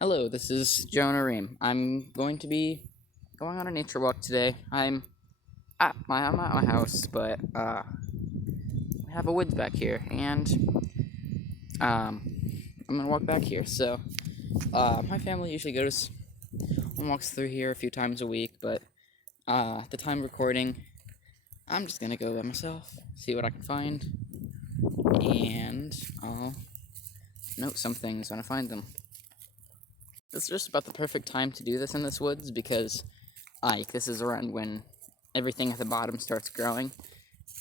Hello, this is Jonah Ream. I'm going to be going on a nature walk today. I'm at my house, but we have a woods back here, and um, I'm gonna walk back here. My family usually goes and walks through here a few times a week, but at the time of recording, I'm just gonna go by myself, see what I can find, and I'll note some things when I find them. It's just about the perfect time to do this in this woods because this is around when everything at the bottom starts growing,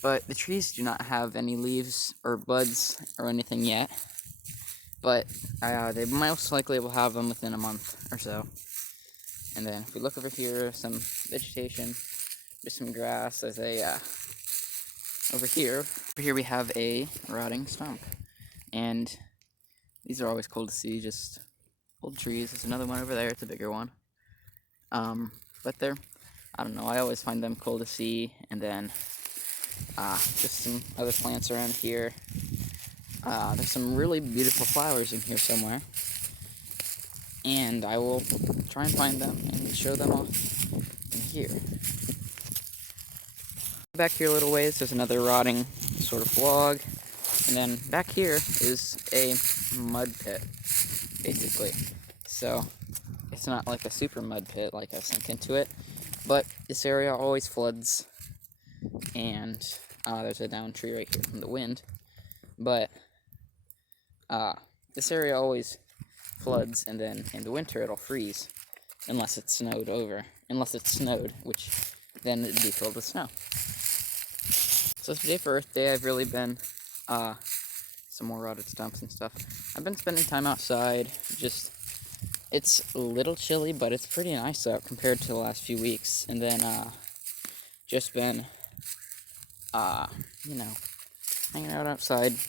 but the trees do not have any leaves or buds or anything yet, but they most likely will have them within a month or so. And then if we look over here, some vegetation, just some grass. Over here we have a rotting stump, and these are always cool to see, just old trees. There's another one over there, it's a bigger one. But I don't know, I always find them cool to see. And then just some other plants around here. There's some really beautiful flowers in here somewhere, and I will try and find them and show them off in here. Back here a little ways, there's another rotting sort of log, and then back here is a mud pit, basically. So it's not like a super mud pit like I sunk into it, but this area always floods, and there's a downed tree right here from the wind, but this area always floods, and then in the winter it'll freeze unless it's snowed, which then it'd be filled with snow. So today for Earth Day, I've really been some more rotted stumps and stuff. I've been spending time outside. It's a little chilly, but it's pretty nice out compared to the last few weeks. And then just been hanging out outside.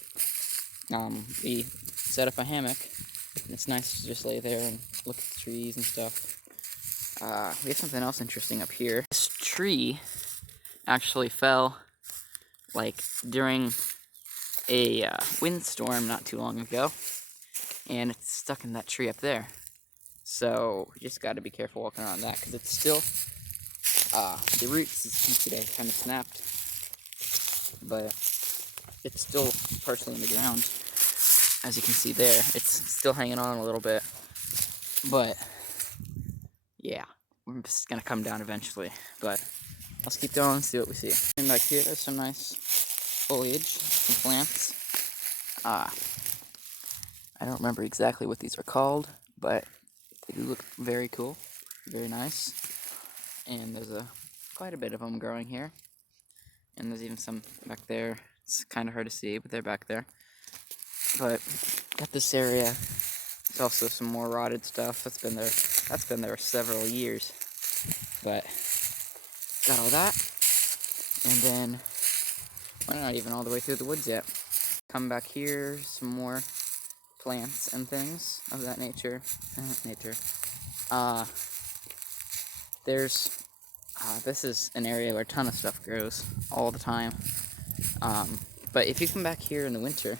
We set up a hammock, and it's nice to just lay there and look at the trees and stuff. We have something else interesting up here. This tree actually fell during a windstorm not too long ago, and it's stuck in that tree up there. So you just got to be careful walking around that, because it's still the roots, as you can see, today kind of snapped, but it's still partially in the ground. As you can see there, it's still hanging on a little bit, but yeah, we're just gonna come down eventually. But let's keep going and see what we see. And back here, there's some nice foliage, some plants. I don't remember exactly what these are called, but they do look very cool, very nice. And there's quite a bit of them growing here. And there's even some back there. It's kind of hard to see, but they're back there. But at this area, there's also some more rotted stuff. That's been there several years. But got all that. And then we're not even all the way through the woods yet. Come back here, some more plants and things of that nature. This is an area where a ton of stuff grows all the time. But if you come back here in the winter,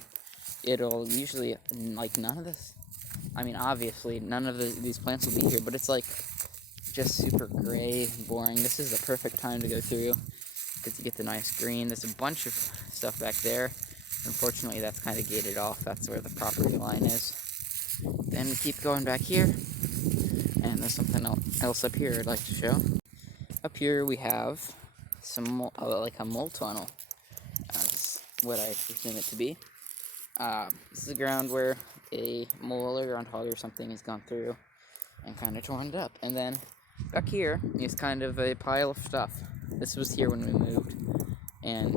it'll usually, none of this, obviously none of these plants will be here, but it's just super gray, boring. This is the perfect time to go through, because you get the nice green. There's a bunch of stuff back there. Unfortunately, that's kind of gated off. That's where the property line is. Then we keep going back here, and there's something else up here I'd like to show. Up here we have a mole tunnel. That's what I presume it to be. This is the ground where a mole or groundhog or something has gone through and kind of torn it up. And then back here is kind of a pile of stuff. This was here when we moved, and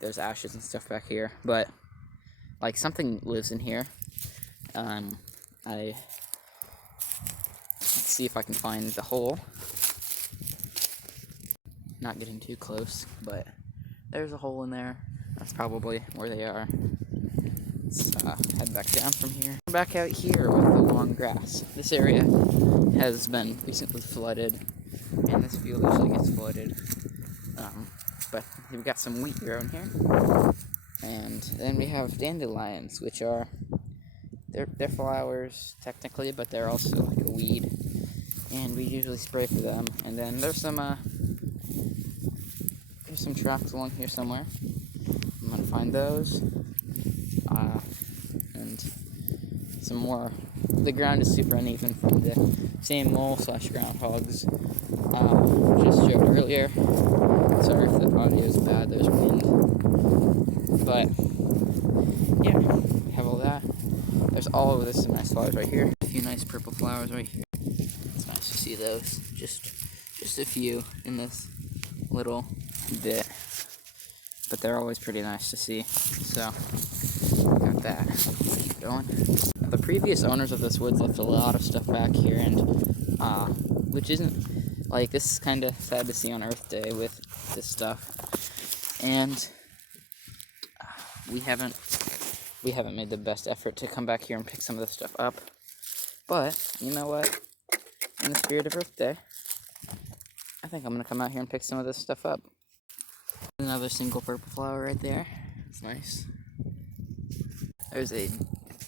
there's ashes and stuff back here, but something lives in here. Let's see if I can find the hole. Not getting too close, but there's a hole in there. That's probably where they are. Let's head back down from here. Back out here with the long grass. This area has been recently flooded, and this field usually gets flooded. But we've got some wheat growing here. And then we have dandelions, which are they're flowers technically, but they're also like a weed, and we usually spray for them. And then there's some tracks along here somewhere. I'm gonna find those, and some more. The ground is super uneven from the same mole/groundhogs just showed earlier. Sorry if the audio is bad, there's wind. But yeah, have all that. There's all of this nice flowers right here. A few nice purple flowers right here. It's nice to see those. Just a few in this little bit. But they're always pretty nice to see. So got that. Keep going. The previous owners of this woods left a lot of stuff back here, and which isn't like, this is kind of sad to see on Earth Day with this stuff, and we haven't made the best effort to come back here and pick some of this stuff up. But you know what? In the spirit of Earth Day, I think I'm gonna come out here and pick some of this stuff up. Another single purple flower right there. It's nice. There's a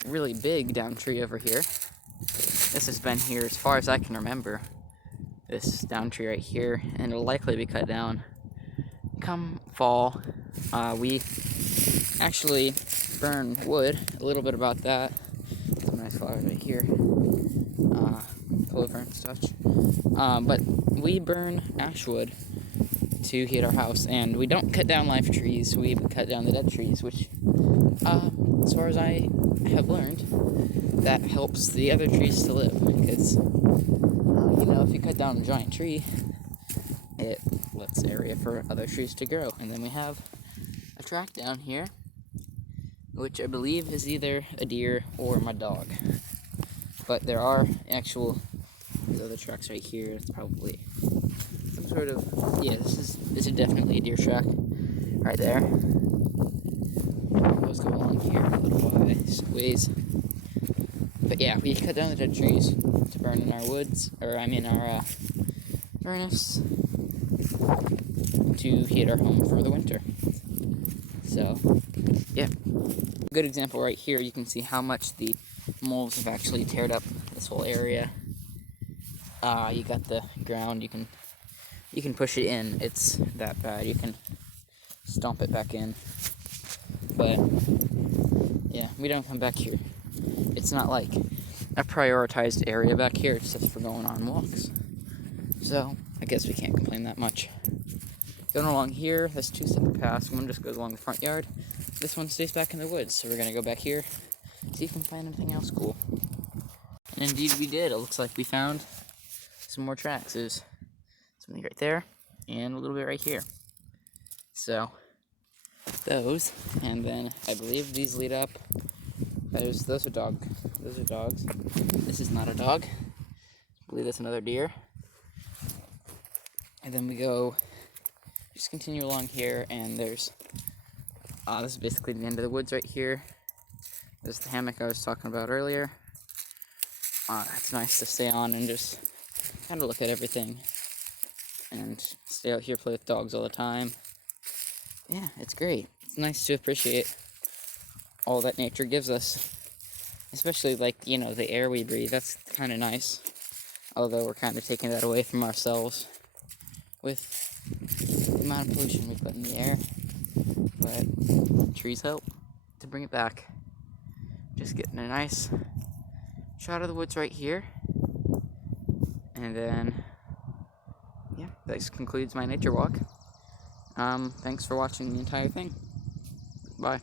really big down tree over here. This has been here as far as I can remember. This down tree right here, and it'll likely be cut down come fall. We actually burn wood. A little bit about that. Some nice flowers right here. Clover and such. But we burn ash wood to heat our house, and we don't cut down live trees. We cut down the dead trees, which, as far as I have learned, that helps the other trees to live, because if you cut down a giant tree, it lets area for other trees to grow. And then we have a track down here, which I believe is either a deer or my dog. But there are these other tracks right here. It's probably some sort of, this is definitely a deer track right there. Let's go along here a little ways. But yeah, we cut down the dead trees to burn in our woods, our furnace, to heat our home for the winter. So, yeah. A good example right here, you can see how much the moles have actually teared up this whole area. You got the ground, you can push it in, it's that bad. You can stomp it back in. But yeah, we don't come back here. It's not like a prioritized area back here, it's just for going on walks. So I guess we can't complain that much. Going along here, there's two separate paths. One just goes along the front yard. This one stays back in the woods. So we're gonna go back here, see if we can find anything else cool. And indeed we did. It looks like we found some more tracks. There's something right there and a little bit right here. So those, and then I believe these lead up. Those are dogs. This is not a dog. I believe that's another deer. And then we just continue along here, and there's this is basically the end of the woods right here. There's the hammock I was talking about earlier. It's nice to stay on and just kind of look at everything and stay out here, play with dogs all the time. Yeah, it's great. It's nice to appreciate all that nature gives us, especially the air we breathe. That's kind of nice, although we're kind of taking that away from ourselves with the amount of pollution we put in the air. But trees help to bring it back. Just getting a nice shot of the woods right here, and then yeah, that concludes my nature walk. Thanks for watching the entire thing. Bye.